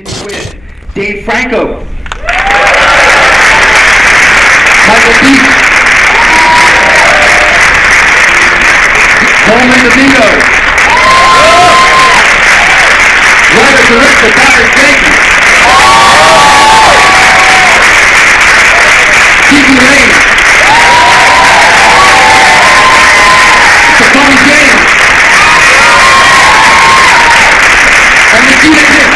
Beginning with Dave Franco, Michael Beach, Colman Domingo, writer-director Barry Jenkins, KiKi Layne, Stephan James, and Regina King.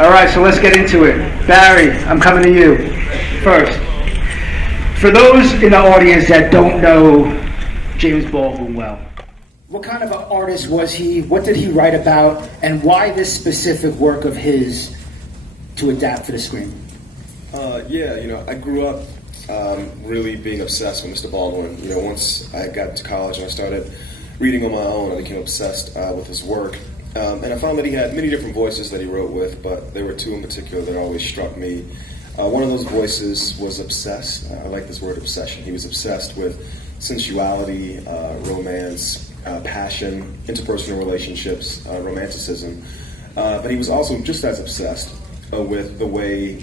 All right, so let's get into it. Barry, I'm coming to you first. For those in the audience that don't know James Baldwin well, what kind of an artist was he? What did he write about? And why this specific work of his to adapt for the screen? I grew up really being obsessed with Mr. Baldwin. Once I got to college and I started reading on my own, I became obsessed with his work. And I found that he had many different voices that he wrote with, but there were two in particular that always struck me. One of those voices was obsessed. I like this word, obsession. He was obsessed with sensuality, romance, passion, interpersonal relationships, romanticism. But he was also just as obsessed with the way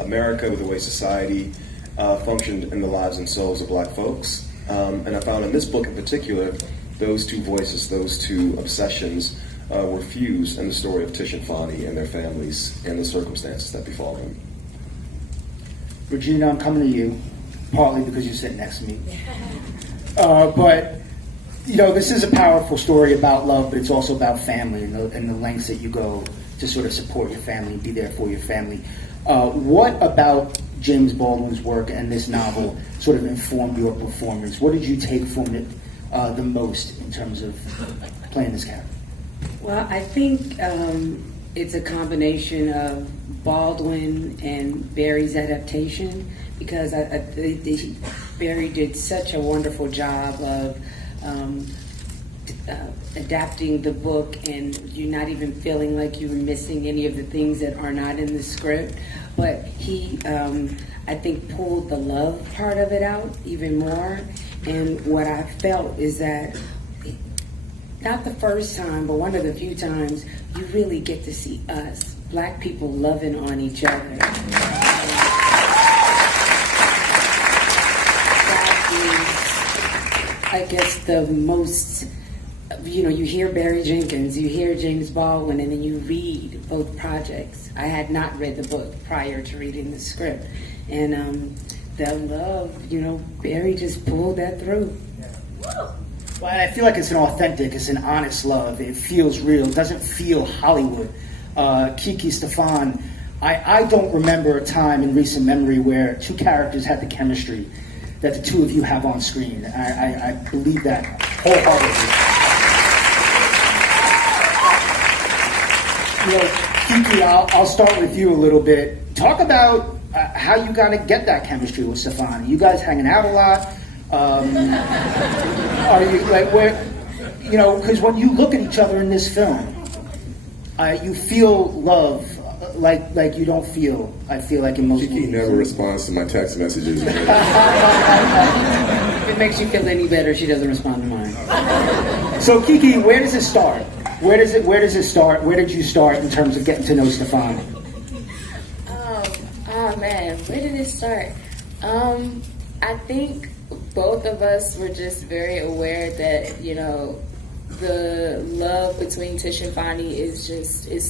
America, with the way society functioned in the lives and souls of black folks. And I found in this book in particular, those two voices, those two obsessions, were fused in the story of Tish and Fonnie and their families and the circumstances that befall them. Regina, I'm coming to you, partly because you sit next to me. But this is a powerful story about love, but it's also about family and the lengths that you go to sort of support your family, be there for your family. What about James Baldwin's work and this novel sort of informed your performance? What did you take from it the most in terms of playing this character? Well, I think it's a combination of Baldwin and Barry's adaptation, because Barry did such a wonderful job of adapting the book, and you're not even feeling like you were missing any of the things that are not in the script. But he, I think, pulled the love part of it out even more. And what I felt is that not the first time, but one of the few times you really get to see us, black people, loving on each other. That is, I guess, the most, you hear Barry Jenkins, you hear James Baldwin, and then you read both projects. I had not read the book prior to reading the script. And the love, Barry just pulled that through. Well, I feel like it's it's an honest love. It feels real. It doesn't feel Hollywood. KiKi, Stephan, I don't remember a time in recent memory where two characters had the chemistry that the two of you have on screen. I believe that wholeheartedly. KiKi, I'll start with you a little bit. Talk about how you got to get that chemistry with Stephan. You guys hanging out a lot? Are you because when you look at each other in this film, you feel love like you don't feel. I feel like in most movies. KiKi never responds to my text messages. If it makes you feel any better, she doesn't respond to mine. So KiKi, where does it start? Where does it start? Where did you start in terms of getting to know Stephan? Oh man, where did it start? I think both of us were just very aware that, the love between Tish and Fonnie is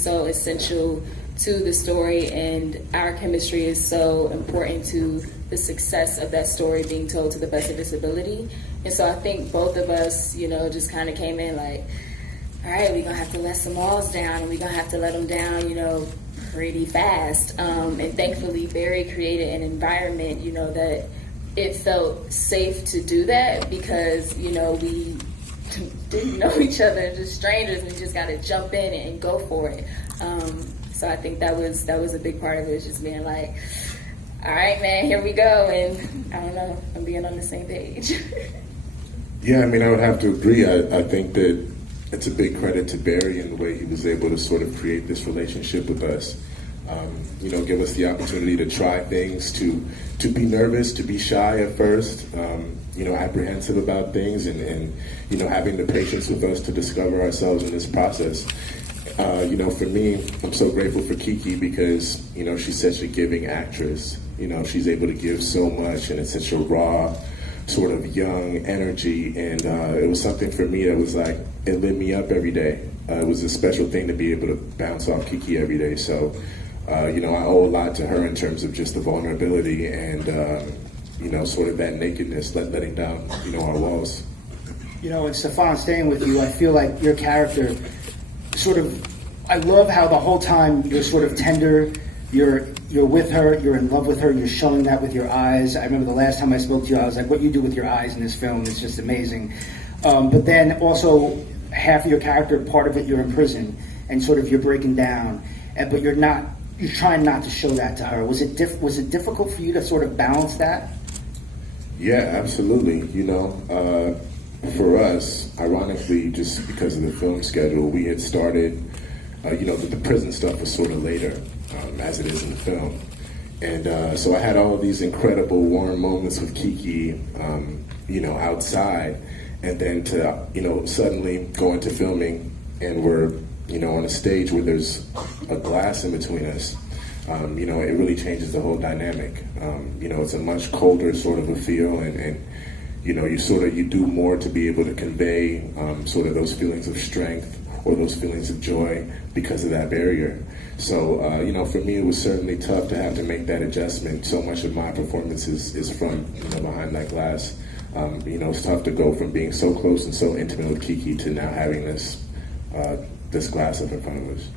so essential to the story, and our chemistry is so important to the success of that story being told to the best of its ability. And so I think both of us, just kind of came in like, all right, we're going to have to let some walls down, and we're going to have to let them down, pretty fast. And thankfully, Barry created an environment, that it felt safe to do that, because, we didn't know each other, just strangers, and we just got to jump in and go for it. So I think that was a big part of it, is just being like, all right, man, here we go, and I don't know, I'm being on the same page. Yeah, I mean, I would have to agree. I think that it's a big credit to Barry in the way he was able to sort of create this relationship with us. Give us the opportunity to try things, to be nervous, to be shy at first, apprehensive about things, and having the patience with us to discover ourselves in this process. For me, I'm so grateful for KiKi because, she's such a giving actress. She's able to give so much, and it's such a raw, sort of young energy, and it was something for me that was like, it lit me up every day. It was a special thing to be able to bounce off KiKi every day. So, I owe a lot to her in terms of just the vulnerability and, sort of that nakedness, letting down, our walls. And Stephan, staying with you, I feel like your character sort of, I love how the whole time you're sort of tender, you're with her, you're in love with her, you're showing that with your eyes. I remember the last time I spoke to you, I was like, what you do with your eyes in this film is just amazing. But then also, half of your character, part of it, you're in prison, and sort of you're breaking down, but you're trying not to show that to her. Was it difficult for you to sort of balance that? Yeah, absolutely. For us, ironically, just because of the film schedule, we had started, the prison stuff was sort of later, as it is in the film. And so I had all of these incredible warm moments with KiKi, outside, and then to, suddenly go into filming, and we're, on a stage where there's a glass in between us. It really changes the whole dynamic. It's a much colder sort of a feel, and you do more to be able to convey sort of those feelings of strength or those feelings of joy because of that barrier. So, for me, it was certainly tough to have to make that adjustment. So much of my performance is from, behind that glass. It's tough to go from being so close and so intimate with KiKi to now having this glass up in front of us.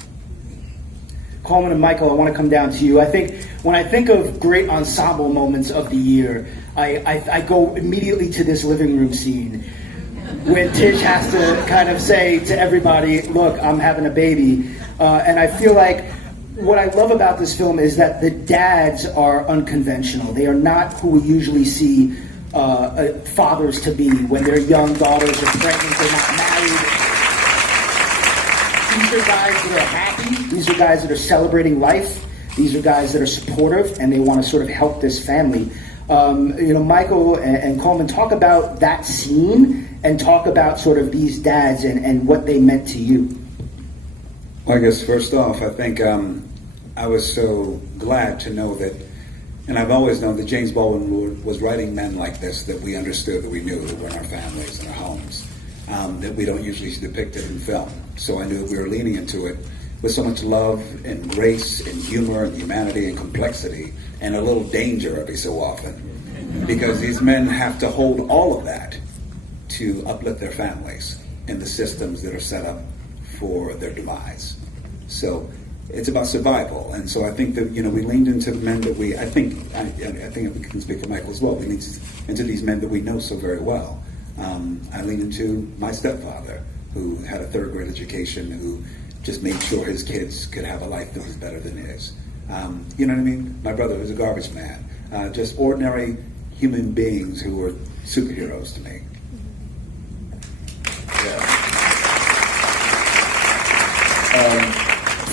Colman and Michael, I want to come down to you. I think when I think of great ensemble moments of the year, I go immediately to this living room scene when Tish has to kind of say to everybody, look, I'm having a baby. And I feel like what I love about this film is that the dads are unconventional. They are not who we usually see fathers to be when their young daughters are pregnant, they're not married. These are guys that are happy. These are guys that are celebrating life. These are guys that are supportive, and they want to sort of help this family. Michael and Colman, talk about that scene and talk about sort of these dads and what they meant to you. Well, I guess first off, I think I was so glad to know that, and I've always known that James Baldwin was writing men like this that we understood, that we knew, that were in our families and our homes, that we don't usually see depicted in film. So I knew that we were leaning into it with so much love and grace and humor and humanity and complexity and a little danger every so often. Because these men have to hold all of that to uplift their families in the systems that are set up for their demise. So it's about survival. And so I think that, we leaned into the men that I think we can speak for Michael as well, we leaned into these men that we know so very well. I leaned into my stepfather, who had a third grade education, who just made sure his kids could have a life that was better than his. You know what I mean? My brother was a garbage man. Just ordinary human beings who were superheroes to me.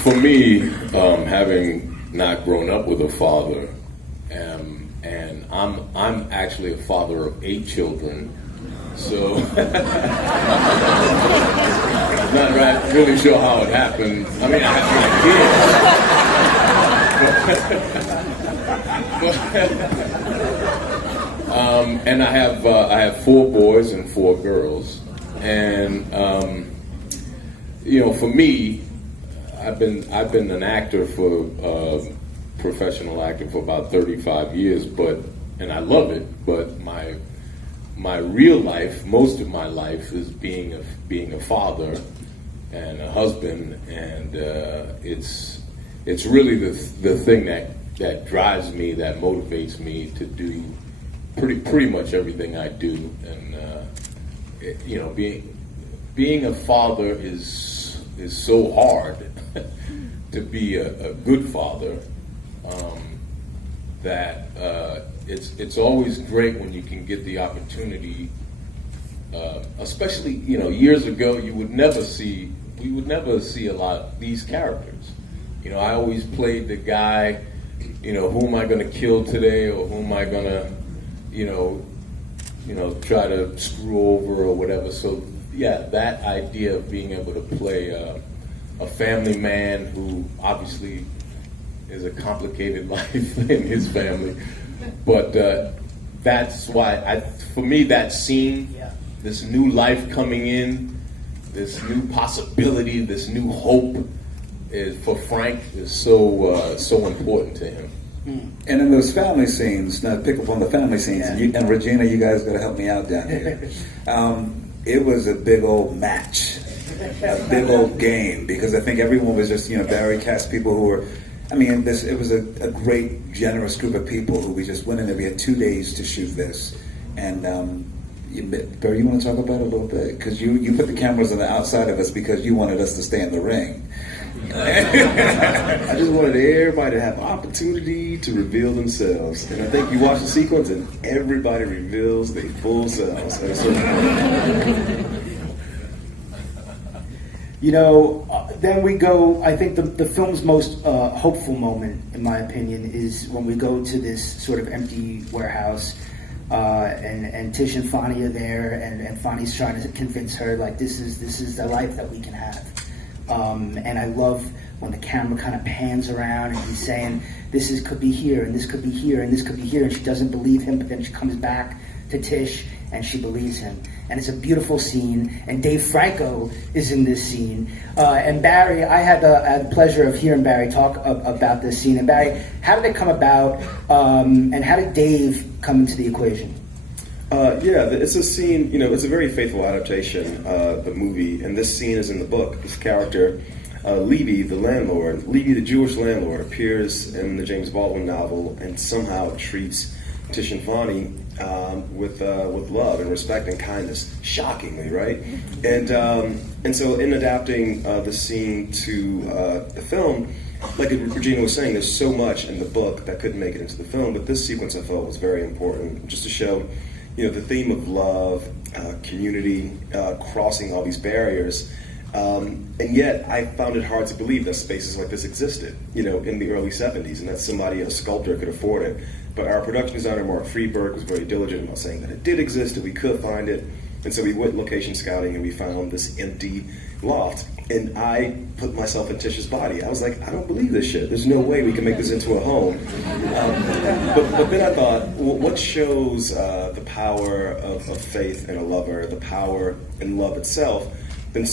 For me, having not grown up with a father, and I'm actually a father of 8 children, so not really sure how it happened. I mean, I have 3 kids, and I have 4 boys and 4 girls, and for me, I've been an actor professional actor for about 35 years, and I love it. But my real life, most of my life, is being a father and a husband, and it's really the thing that drives me, that motivates me to do pretty much everything I do, and being a father is so hard to be a good father. That it's always great when you can get the opportunity, especially years ago we would never see a lot of these characters. I always played the guy, who am I going to kill today, or who am I going to try to screw over or whatever. So yeah, that idea of being able to play a family man who obviously is a complicated life in his family, but that's why for me that scene, this new life coming in, this new possibility, this new hope, is for Frank is so important to him. And in those family scenes, now pick up on the family scenes, and Regina, you guys got to help me out down here. It was a big old match, a big old game, because I think everyone was just, Barry cast people who were, it was a great, generous group of people who we just went in there. We had 2 days to shoot this. And Barry, you want to talk about it a little bit? Because you put the cameras on the outside of us because you wanted us to stay in the ring. I just wanted everybody to have opportunity to reveal themselves. And I think you watch the sequence and everybody reveals their full selves. Then we go, I think the film's most hopeful moment, in my opinion, is when we go to this sort of empty warehouse, and Tish and Fonny are there, and Fonny's trying to convince her, like, this is the life that we can have. And I love when the camera kind of pans around and he's saying, could be here, and this could be here, and this could be here, and she doesn't believe him, but then she comes back to Tish and she believes him. And it's a beautiful scene, and Dave Franco is in this scene. And Barry, I had the pleasure of hearing Barry talk about this scene. And Barry, how did it come about, and how did Dave come into the equation? It's a scene, it's a very faithful adaptation of the movie, and this scene is in the book. This character, Levy, the landlord, Levy, the Jewish landlord, appears in the James Baldwin novel and somehow treats Tish and Fonny with love and respect and kindness, shockingly, right? And so in adapting the scene to the film, like Regina was saying, there's so much in the book that couldn't make it into the film, but this sequence I felt was very important, just to show, the theme of love, community, crossing all these barriers. And yet I found it hard to believe that spaces like this existed, in the early 70s, and that somebody, a sculptor, could afford it. But our production designer, Mark Freeberg, was very diligent about saying that it did exist, that we could find it. And so we went location scouting and we found this empty loft. And I put myself in Tish's body. I was like, I don't believe this shit. There's no way we can make this into a home. But then I thought, well, what shows the power of faith in a lover, the power in love itself, than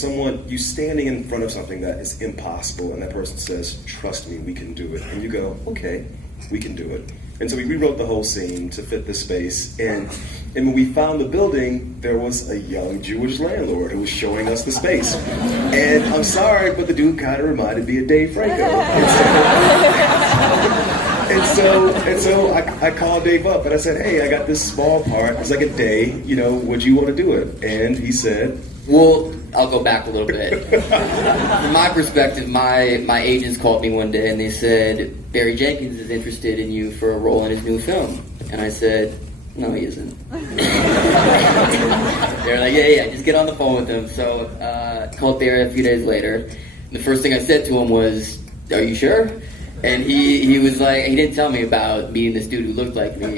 you standing in front of something that is impossible, and that person says, trust me, we can do it. And you go, okay, we can do it. And so we rewrote the whole scene to fit the space. And when we found the building, there was a young Jewish landlord who was showing us the space. And I'm sorry, but the dude kind of reminded me of Dave Franco. And so I called Dave up and I said, hey, I got this small part. It's like a day, would you want to do it? And he said, well, I'll go back a little bit. From my perspective, my agents called me one day and they said, Barry Jenkins is interested in you for a role in his new film. And I said, no, he isn't. They're like, yeah, just get on the phone with him. So I called Barry a few days later. The first thing I said to him was, are you sure? And he was like, he didn't tell me about meeting this dude who looked like me.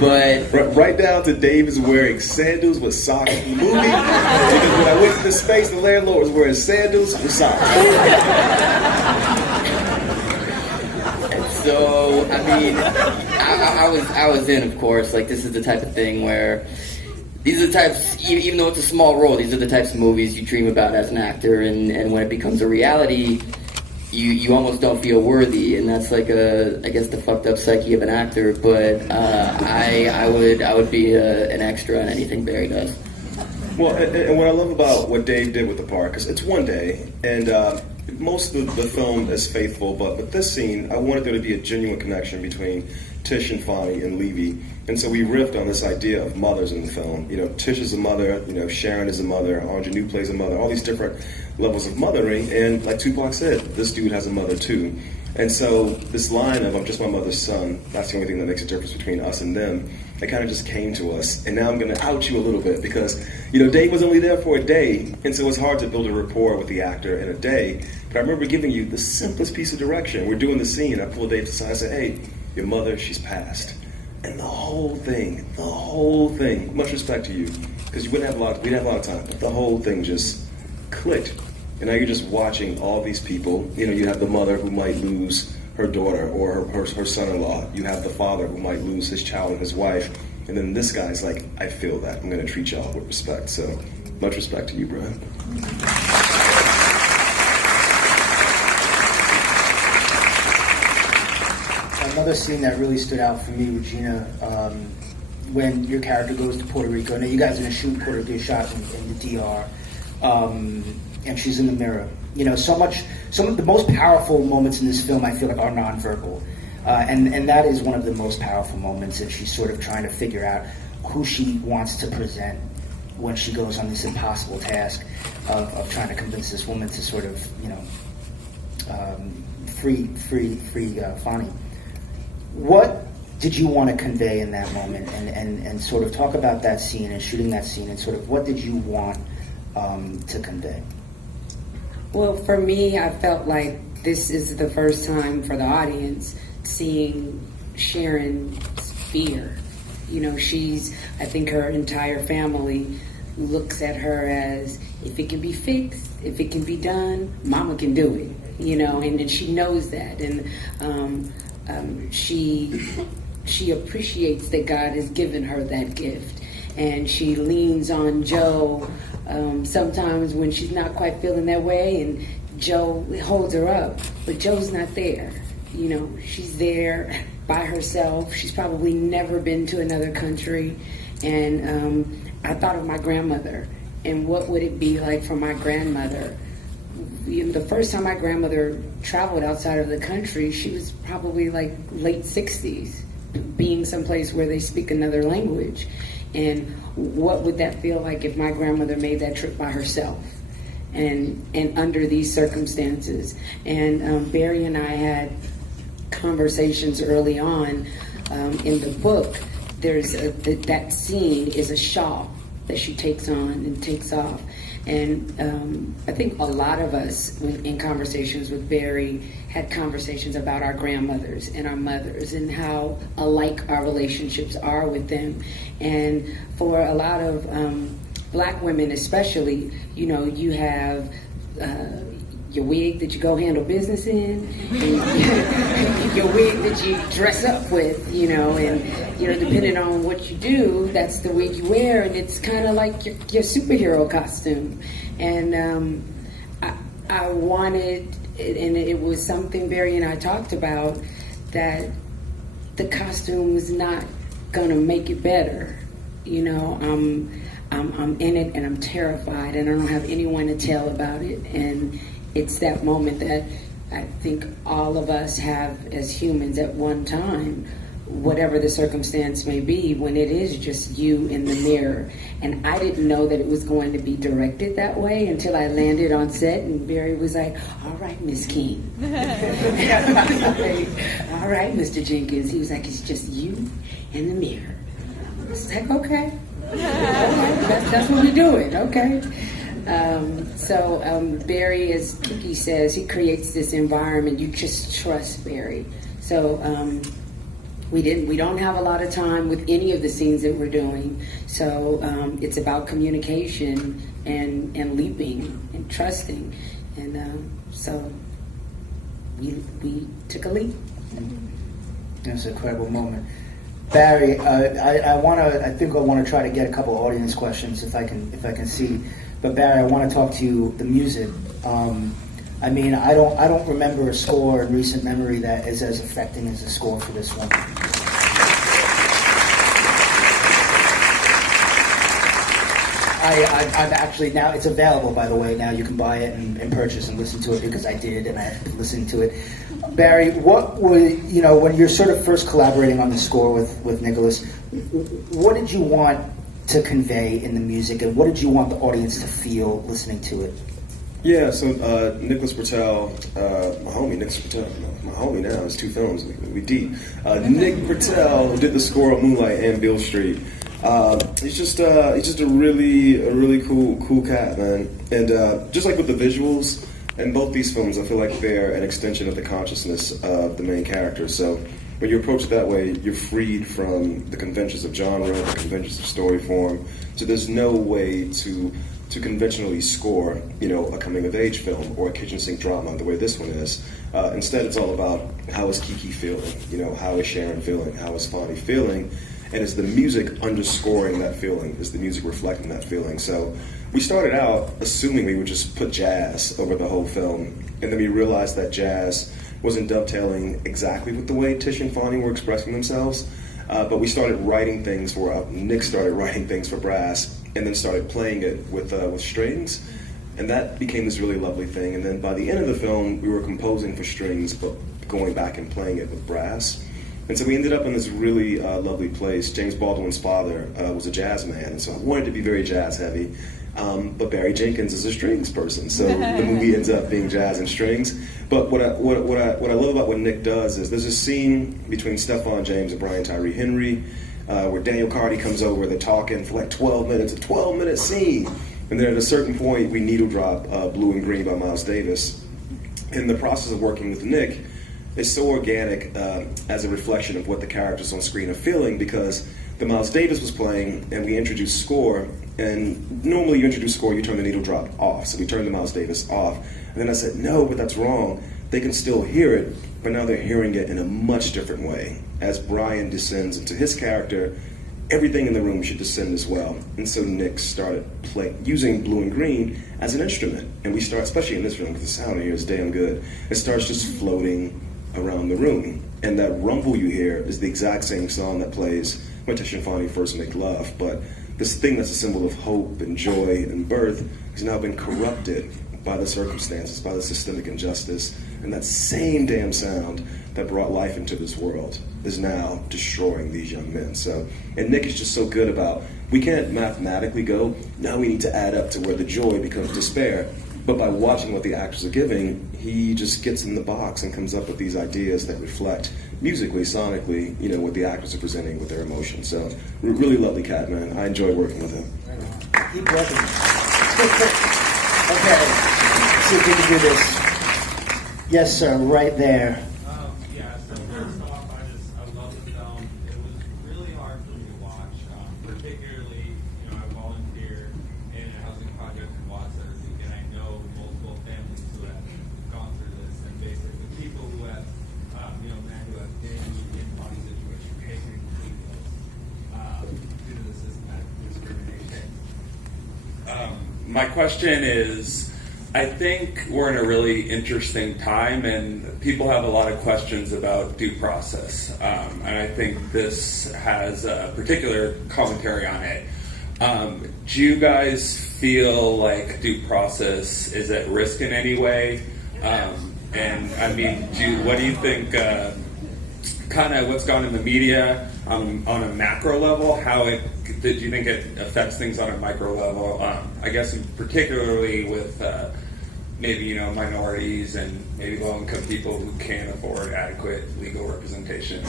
But right down to Dave is wearing sandals with socks in the movie. Because when I went to the space, the landlord was wearing sandals with socks. So, I was in, of course. Like, this is the type of thing where these are the types, even though it's a small role, these are the types of movies you dream about as an actor, and when it becomes a reality, you almost don't feel worthy, and that's like I guess the fucked up psyche of an actor. But I would be an extra in anything Barry does. Well, and what I love about what Dave did with the part, because it's one day, and most of the film is faithful, but with this scene, I wanted there to be a genuine connection between Tish and Fonny and Levy. And so we riffed on this idea of mothers in the film. Tish is a mother, Sharon is a mother, Ingenue plays a mother, all these different levels of mothering, and like Tupac said, this dude has a mother too. And so this line of "I'm just my mother's son," that's the only thing that makes a difference between us and them. It kind of just came to us. And now I'm going to out you a little bit because, Dave was only there for a day, and so it's hard to build a rapport with the actor in a day. But I remember giving you the simplest piece of direction. We're doing the scene. I pulled Dave to the side. I said, "Hey, your mother, she's passed." And the whole thing, much respect to you, because we'd have a lot of time, but the whole thing just clicked. And now you're just watching all these people. You have the mother who might lose her daughter or her son-in-law. You have the father who might lose his child and his wife. And then this guy's like, I feel that. I'm going to treat y'all with respect. So much respect to you, Brian. Another scene that really stood out for me, Regina, when your character goes to Puerto Rico. Now, you guys are going to shoot Puerto Rico shot in the DR. And she's in the mirror. Some of the most powerful moments in this film, I feel like, are nonverbal. And that is one of the most powerful moments, as she's sort of trying to figure out who she wants to present when she goes on this impossible task of trying to convince this woman to sort of, free Fonny. What did you want to convey in that moment, and sort of talk about that scene and shooting that scene, and sort of what did you want to convey? Well, for me, I felt like this is the first time for the audience seeing Sharon's fear. I think her entire family looks at her as, if it can be fixed, if it can be done, Mama can do it, and she knows that. And she appreciates that God has given her that gift. And she leans on Joe sometimes when she's not quite feeling that way, and Joe holds her up, but Joe's not there. She's there by herself. She's probably never been to another country. And I thought of my grandmother, and what would it be like for my grandmother? The first time my grandmother traveled outside of the country, she was probably like late 60s, being someplace where they speak another language. And what would that feel like if my grandmother made that trip by herself and under these circumstances? And Barry and I had conversations early on. In the book, there's that scene is a shawl that she takes on and takes off. And I think a lot of us, in conversations with Barry, had conversations about our grandmothers and our mothers and how alike our relationships are with them. And for a lot of black women especially, you have your wig that you go handle business in, and your wig that you dress up with, and depending on what you do, that's the wig you wear, and it's kind of like your superhero costume. And I wanted, and it was something Barry and I talked about, that the costume was not gonna make it better. I'm in it and I'm terrified, and I don't have anyone to tell about it. And it's that moment that I think all of us have as humans at one time, whatever the circumstance may be, when it is just you in the mirror. And I didn't know that it was going to be directed that way until I landed on set, and Barry was like, "All right, Miss King." All right, Mr. Jenkins. He was like, "It's just you in the mirror." I was like, "Okay. That's what we're doing, okay." So Barry, as KiKi says, he creates this environment. You just trust Barry. So we don't have a lot of time with any of the scenes that we're doing. So it's about communication and leaping and trusting. And so we took a leap. It's an incredible moment. Barry, I think I want to try to get a couple audience questions if I can see. But Barry, I want to talk to you the music. I don't remember a score in recent memory that is as affecting as the score for this one. I'm actually, now it's available, by the way. Now you can buy it and purchase and listen to it, because I did, and I listened to it. Barry, what would, when you're sort of first collaborating on the score with Nicholas, what did you want to convey in the music, and what did you want the audience to feel listening to it? Yeah, so Nicholas Bertel, my homie Nicholas Bertel, my homie now, it's 2 films, we deep. Nick Bertel did the score on Moonlight and Beale Street. He's just a really cool cat, man. And just like with the visuals, in both these films, I feel like they're an extension of the consciousness of the main character. So when you approach it that way, you're freed from the conventions of genre, the conventions of story form. So there's no way to conventionally score, a coming-of-age film or a kitchen sink drama the way this one is. Instead, it's all about how is KiKi feeling, how is Sharon feeling, how is Fonnie feeling, and is the music underscoring that feeling, is the music reflecting that feeling. So we started out assuming we would just put jazz over the whole film, and then we realized that jazz wasn't dovetailing exactly with the way Tish and Fonnie were expressing themselves, but we started writing things Nick started writing things for brass, and then started playing it with strings, and that became this really lovely thing. And then by the end of the film, we were composing for strings, but going back and playing it with brass. And so we ended up in this really lovely place. James Baldwin's father was a jazz man, and so I wanted to be very jazz heavy. But Barry Jenkins is a strings person, so the movie ends up being jazz and strings. But what I love about what Nick does is there's a scene between Stephan James and Brian Tyree Henry, where Daniel Carty comes over, they're talking for like 12 minutes, a 12-minute scene. And then at a certain point, we needle drop Blue and Green by Miles Davis. And the process of working with Nick is so organic as a reflection of what the characters on screen are feeling, because the Miles Davis was playing and we introduced score, and normally you introduce score, you turn the needle drop off. So we turned the Miles Davis off. And then I said, no, but that's wrong. They can still hear it, but now they're hearing it in a much different way. As Brian descends into his character, everything in the room should descend as well. And so Nick started using Blue and Green as an instrument. And we start, especially in this room, because the sound here is damn good, it starts just floating around the room. And that rumble you hear is the exact same song that plays when Tish and Fonnie first make love. But this thing that's a symbol of hope and joy and birth has now been corrupted by the circumstances, by the systemic injustice. And that same damn sound that brought life into this world is now destroying these young men. So, and Nick is just so good about, we can't mathematically go, now we need to add up to where the joy becomes despair. But by watching what the actors are giving, he just gets in the box and comes up with these ideas that reflect musically, sonically, what the actors are presenting with their emotions. So, really lovely cat, man. I enjoyed working with him. Keep working. Okay, let's see if we can do this. Yes, sir, right there. Yeah, so first off, I love the film. It was really hard for me to watch, particularly, I volunteer in a housing project in Westwood, and I know multiple families who have gone through this, and basically people who have, men who have been in body situation facing complete loss due to the systematic discrimination. My question is, I think we're in a really interesting time, and people have a lot of questions about due process. And I think this has a particular commentary on it. Do you guys feel like due process is at risk in any way? And I mean, what do you think, kind of what's gone in the media on a macro level, do you think it affects things on a micro level? I guess particularly with maybe minorities and maybe low-income people who can't afford adequate legal representation.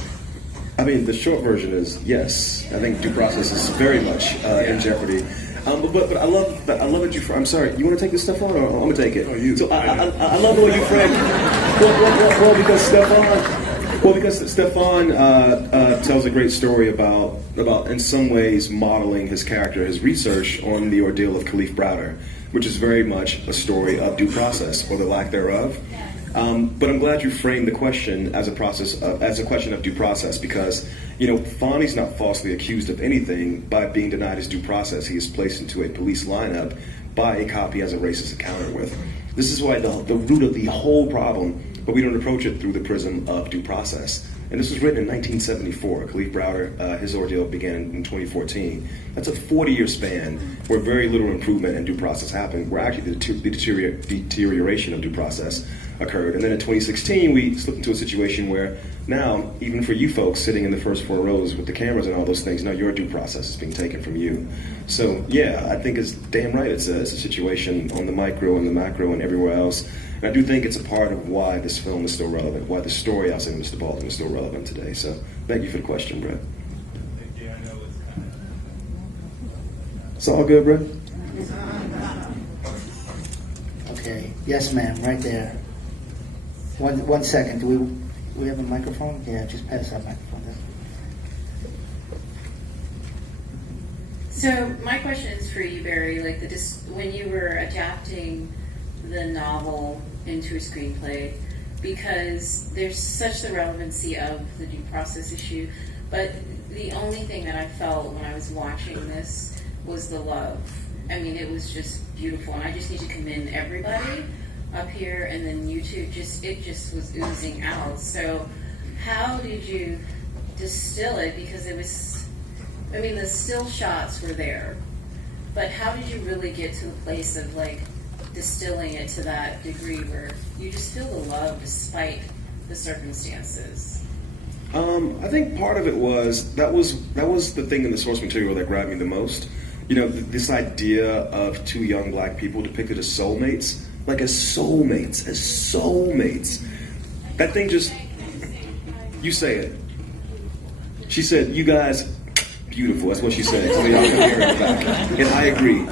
I mean, the short version is yes. I think due process is very much in jeopardy. But I love that you. I'm sorry. You want to take this stuff on, or I'm gonna take it? Oh, you. So I love the way you frame. Because Stephan tells a great story about in some ways modeling his character, his research on the ordeal of Kalief Browder, which is very much a story of due process or the lack thereof. But I'm glad you framed the question as a question of due process, because Fonnie's not falsely accused of anything by being denied his due process. He is placed into a police lineup by a cop he has a racist encounter with. This is why the root of the whole problem, but we don't approach it through the prism of due process. And this was written in 1974. Kalief Browder, his ordeal began in 2014. That's a 40-year span where very little improvement in due process happened, where actually the deterioration of due process occurred. And then in 2016, we slipped into a situation where Now, even for you folks sitting in the first 4 rows with the cameras and all those things, now your due process is being taken from you. So yeah, I think it's damn right. It's a situation on the micro and the macro and everywhere else. And I do think it's a part of why this film is still relevant, why the story outside of Mr. Baldwin is still relevant today. So thank you for the question, Brett. Thank you. I know it's kind of. It's all good, Brett. Okay. Yes, ma'am. Right there. One second. Do we have a microphone? Yeah, just pass that microphone. So my question is for you, Barry. Like when you were adapting the novel into a screenplay, because there's such the relevancy of the due process issue, but the only thing that I felt when I was watching this was the love. I mean, it was just beautiful, and I just need to commend everybody up here, and then you two. It just was oozing out. So, how did you distill it? Because it was, I mean, the still shots were there, but how did you really get to the place of like distilling it to that degree where you just feel the love despite the circumstances? I think part of it was that was the thing in the source material that grabbed me the most. You know, this idea of 2 young black people depicted as soulmates, like as soulmates. That thing just, you say it. She said, "You guys, beautiful." That's what she said. So y'all can hear it in the back. And I agree.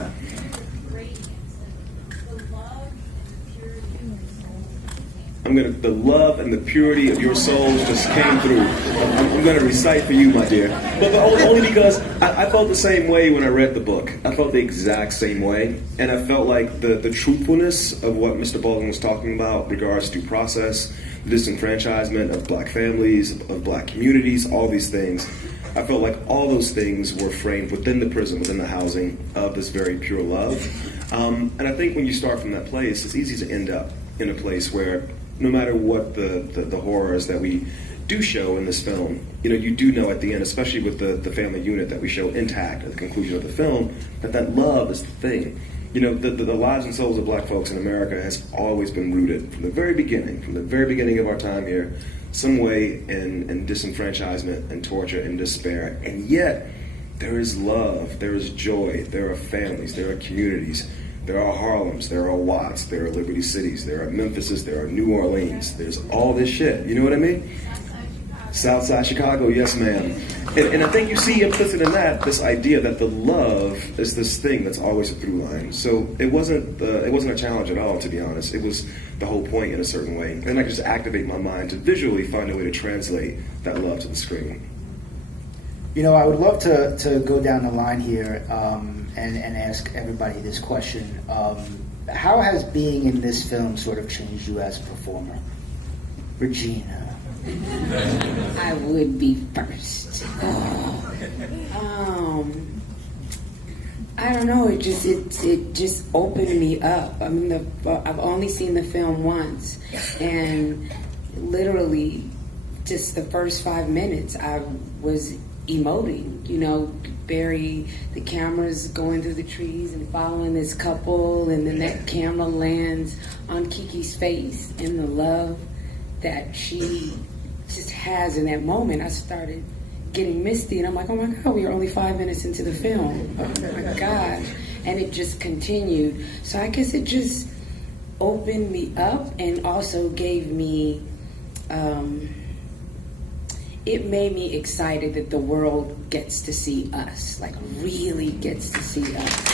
The love and the purity of your souls just came through. I'm going to recite for you, my dear. But only because I felt the same way when I read the book. I felt the exact same way. And I felt like the truthfulness of what Mr. Baldwin was talking about regards to process, the disenfranchisement of black families, of black communities, all these things. I felt like all those things were framed within the prison, within the housing of this very pure love. And I think when you start from that place, it's easy to end up in a place where no matter what the horrors that we do show in this film, you know, you do know at the end, especially with the family unit that we show intact at the conclusion of the film, that love is the thing. You know, the lives and souls of black folks in America has always been rooted from the very beginning of our time here, some way in disenfranchisement and torture and despair. And yet, there is love, there is joy, there are families, there are communities. There are Harlems, there are Watts, there are Liberty Cities, there are Memphises, there are New Orleans. There's all this shit. You know what I mean? Southside Chicago, yes, ma'am. And I think you see implicit in that this idea that the love is this thing that's always a through line. So it wasn't a challenge at all, to be honest. It was the whole point in a certain way. And I could just activate my mind to visually find a way to translate that love to the screen. You know, I would love to go down the line here and ask everybody this question. How has being in this film sort of changed you as a performer? Regina. I would be first. I don't know. It just opened me up. I mean, I've only seen the film once, and literally, just the first 5 minutes, I was emoting. You know, Barry, the camera's going through the trees and following this couple, and then that camera lands on KiKi's face and the love that she just has in that moment. I started getting misty, and I'm like, oh my God, we are only 5 minutes into the film. Oh my gosh. And it just continued. So I guess it just opened me up and also gave me, it made me excited that the world gets to see us, like really gets to see us.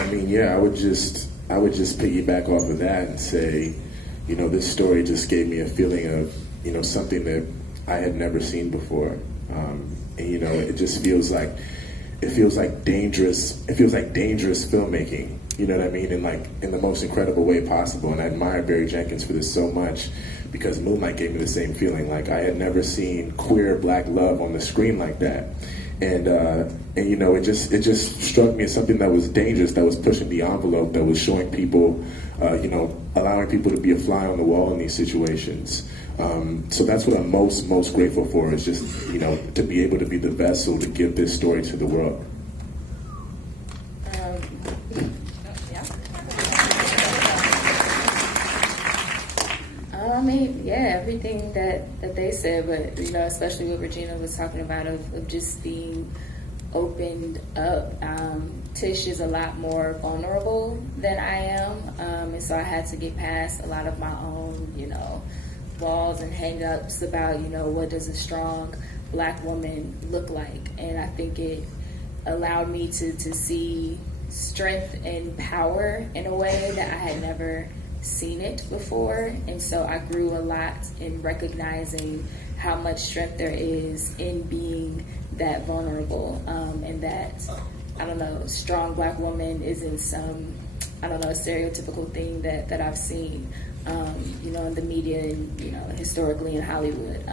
I mean, yeah, I would just piggyback off of that and say, you know, this story just gave me a feeling of, you know, something that I had never seen before. And, you know, it just feels like dangerous filmmaking. You know what I mean? In the most incredible way possible. And I admire Barry Jenkins for this so much, because Moonlight gave me the same feeling. Like, I had never seen queer black love on the screen like that. And you know, it just struck me as something that was dangerous, that was pushing the envelope, that was showing people, you know, allowing people to be a fly on the wall in these situations. So that's what I'm most grateful for, is just, you know, to be able to be the vessel to give this story to the world. mean, yeah, everything that they said, but you know, especially what Regina was talking about of just being opened up. Tish is a lot more vulnerable than I am, and so I had to get past a lot of my own, you know, walls and hang-ups about, you know, what does a strong Black woman look like, and I think it allowed me to see strength and power in a way that I had never seen it before. And so I grew a lot in recognizing how much strength there is in being that vulnerable, and that, I don't know, strong Black woman isn't some, I don't know, stereotypical thing that I've seen, you know, in the media and, you know, historically in Hollywood.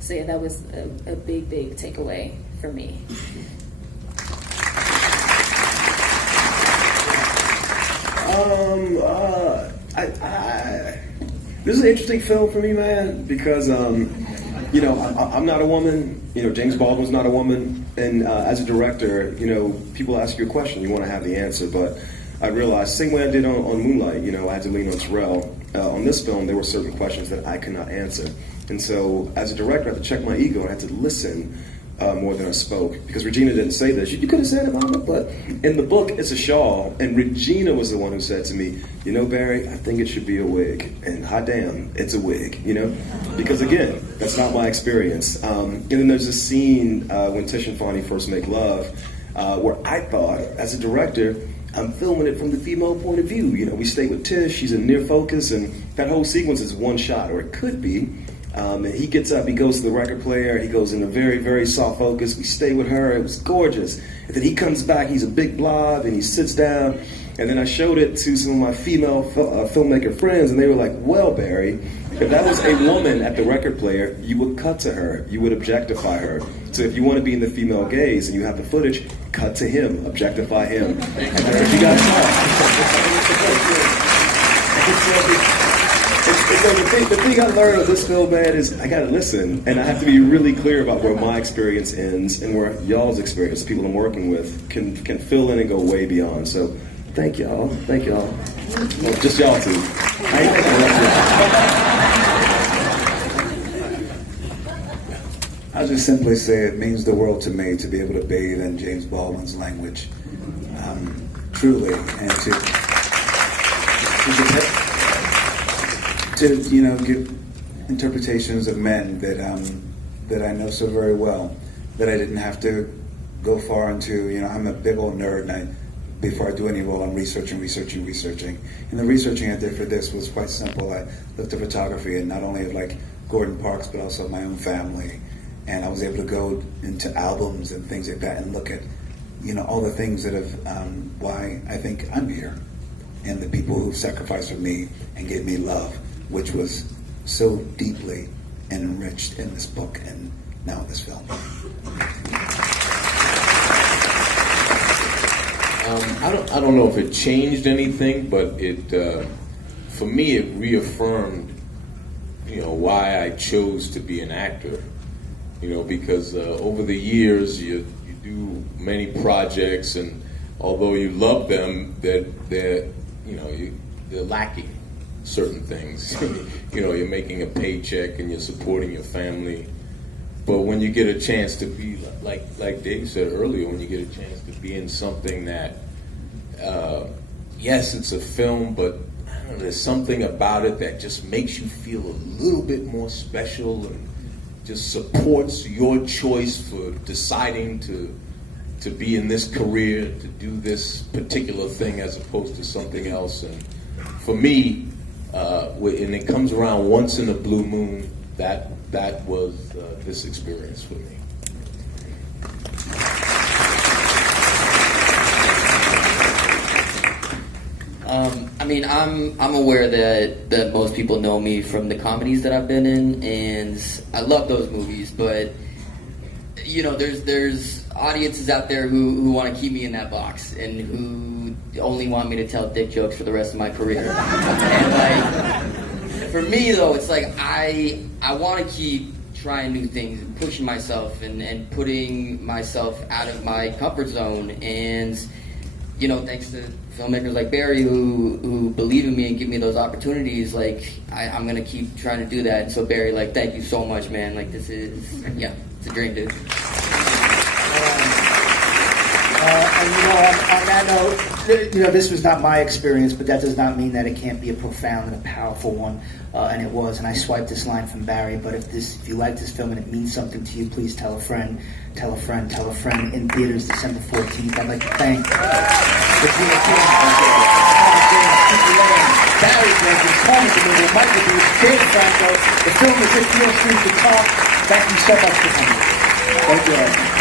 So yeah, that was a big takeaway for me. This is an interesting film for me, man, because you know, I'm not a woman. You know, James Baldwin's not a woman, and as a director, you know, people ask you a question, you want to have the answer. But I realized, same way I did on Moonlight, you know, I had to lean on Terrell. On this film, there were certain questions that I could not answer, and so as a director, I had to check my ego and I had to listen more than I spoke, because Regina didn't say this. You could have said it, Mama, but in the book, it's a shawl, and Regina was the one who said to me, you know, Barry, I think it should be a wig, and hot damn, it's a wig, you know? Because again, that's not my experience. And then there's this scene when Tish and Fonnie first make love, where I thought, as a director, I'm filming it from the female point of view. You know, we stay with Tish, she's in near focus, and that whole sequence is one shot, or it could be. And he gets up, he goes to the record player, he goes in a very soft focus, we stay with her, it was gorgeous. And then he comes back, he's a big blob, and he sits down, and then I showed it to some of my female filmmaker friends, and they were like, well, Barry, if that was a woman at the record player, you would cut to her, you would objectify her. So if you want to be in the female gaze and you have the footage, cut to him, objectify him. And that's what you guys saw. The thing I learned of this film, man, is I gotta listen, and I have to be really clear about where my experience ends and where y'all's experience, the people I'm working with, can fill in and go way beyond. So, thank y'all. Well, just y'all two. I'll just simply say it means the world to me to be able to bathe in James Baldwin's language, truly, and to you know, give interpretations of men that I know so very well, that I didn't have to go far into. You know, I'm a big old nerd, and before I do any role, I'm researching. And the researching I did for this was quite simple. I looked at photography, and not only of like Gordon Parks, but also my own family. And I was able to go into albums and things like that and look at, you know, all the things that have, why I think I'm here, and the people who sacrificed for me and gave me love, which was so deeply and enriched in this book and now in this film. I don't know if it changed anything, but it, for me, it reaffirmed, you know, why I chose to be an actor. You know, because over the years you do many projects, and although you love them, they're lacking certain things. You know, you're making a paycheck and you're supporting your family. But when you get a chance to be, like Dave said earlier, when you get a chance to be in something that, yes, it's a film, but I don't know, there's something about it that just makes you feel a little bit more special and just supports your choice for deciding to be in this career, to do this particular thing as opposed to something else. And for me, and it comes around once in a blue moon, that was this experience for me. I mean, I'm aware that most people know me from the comedies that I've been in, and I love those movies. But you know, there's audiences out there who want to keep me in that box and who only want me to tell dick jokes for the rest of my career. And like, for me though, it's like I want to keep trying new things and pushing myself and putting myself out of my comfort zone. And thanks to filmmakers like Barry who believe in me and give me those opportunities, like I'm gonna keep trying to do that. And so Barry, like, thank you so much, man. Like, this is, it's a dream, dude. And on that note, this was not my experience, but that does not mean that it can't be a profound and a powerful one, and it was. And I swiped this line from Barry. But if you like this film and it means something to you, please tell a friend, tell a friend, tell a friend. In theaters, December 14th. I'd like to thank Regina King, KiKi Layne, Barry Jenkins, Colman Domingo, Michael Booth, Dave Franco. The film is BEALE STREET COULD TALK. Thank you so much for coming. Thank you.